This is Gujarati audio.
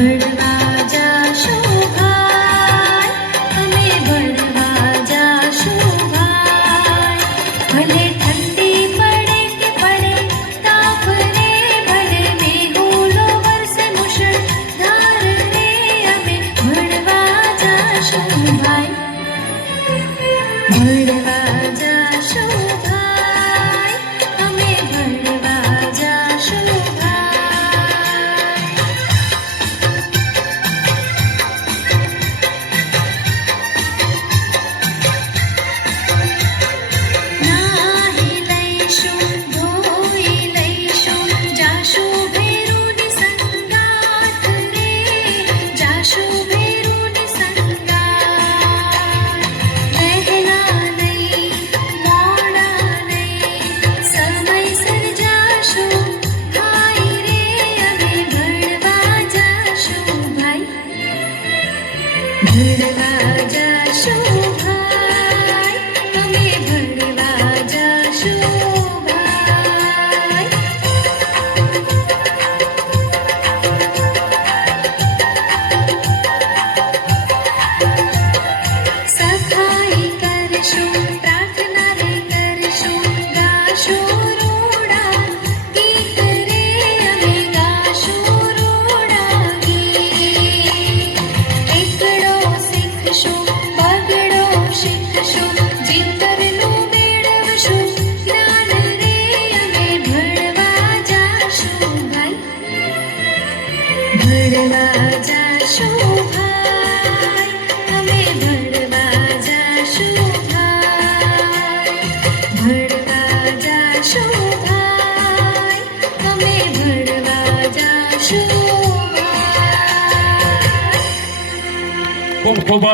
ભણવા જાશું ભાઈ, અમે ભણવા જાશું ભાઈ. ભલે ઠંડી પડે કે પડે તાપ રે, ભલે મેઘોલો વરસે મુશળધાર રે, અમે ભણવા જાશું ભાઈ. ભણવા જાશું ભાઈ, અમે ભણવા જાશું ભાઈ. નાહી લઈશું, ધોઈ લઈશું, જાશું ભેરુની સંગાથ રે, જાશું ભેરુની સંગાથ. વહેલા નહીં, મોડા નહીં, સમયસર જાશું ભાઈ રે, અમે ભણવા જાશું ભાઈ. ભણવા જાશું ભાઈ, અમે ભણવા જાશું ભાઈ. સફાઈ કરશું, પ્રાર્થના રે કરશું, ગાશું રૂડા ગીત રે, અમે ગાશું રૂડા ગીત. એકડો શીખશું, બગડો શીખશું, જીવતરનું મેળવશું જ્ઞાન રે, અમે ભણવા જાશું ભાઈ. ભણવા જાશું ભાઈ, અમે ભણવા જાશું ભાઈ. ભણવા જાશું ભાઈ, અમે ભણવા જાશું ભાઈ. ખૂબ ખૂબ